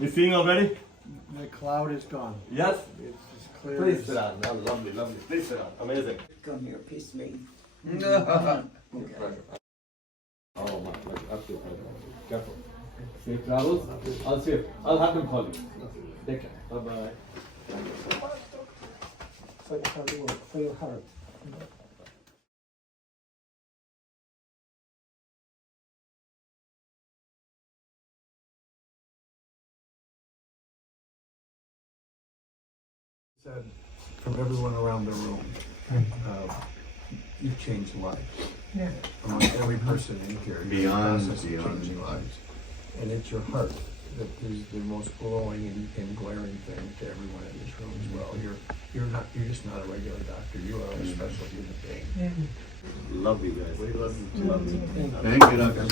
You seeing already? The cloud is gone. Yes? It's as clear Please as... sit down. Oh, lovely, lovely. Please sit down. Amazing. Come here, piss me. Pleasure. Oh my pleasure. Absolute pleasure. Careful. Safe travels. I'll see you. I'll have them call you. Take care. Bye-bye. For your heart. Said from everyone around the room, you've changed lives. Yeah. Among every person in here, Beyond. changing lives. And it's your heart that is the most glowing and glaring thing to everyone in this room as well. You're just not a regular doctor. You are a special human being. Yeah. Love you guys. We love you too. Love you. Thank you, Doctor.